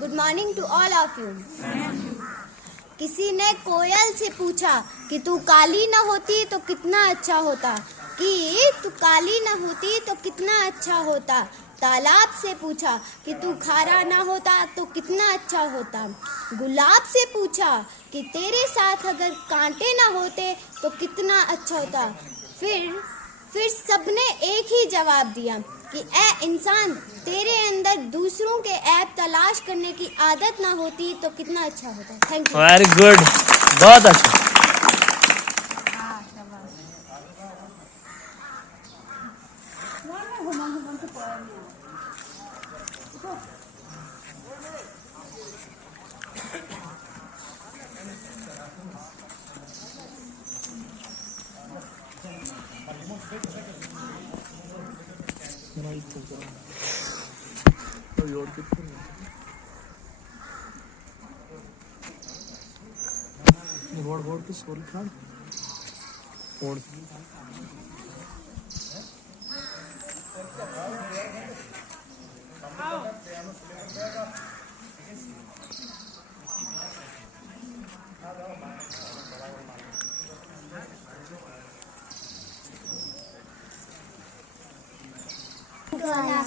Good morning to all of you. किसी ने कोयल से पूछा कि तू काली न होती तो कितना अच्छा होता, कि तू काली न होती तो कितना अच्छा होता। तालाब से पूछा कि तू खारा ना होता तो कितना अच्छा होता। गुलाब से पूछा कि तेरे साथ अगर कांटे ना होते तो कितना अच्छा होता। फिर सबने एक ही जवाब दिया कि ए इंसान, तेरे अंदर दूसरों के ऐब तलाश करने की आदत ना होती तो कितना अच्छा होता। Thank you. वेरी गुड, बहुत अच्छा।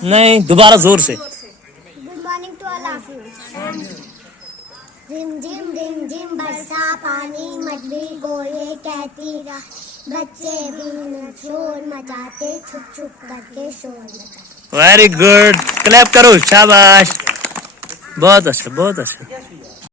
नहीं, दोबारा जोर से। Good morning to all of you. रिम झिम बरसा पानी, मछली गोले कहती बच्चे भी शोर मचाते, छुप छुप करके शोर मचाते। वेरी गुड, क्लैप करो, शाबाश, बहुत अच्छा, बहुत अच्छा।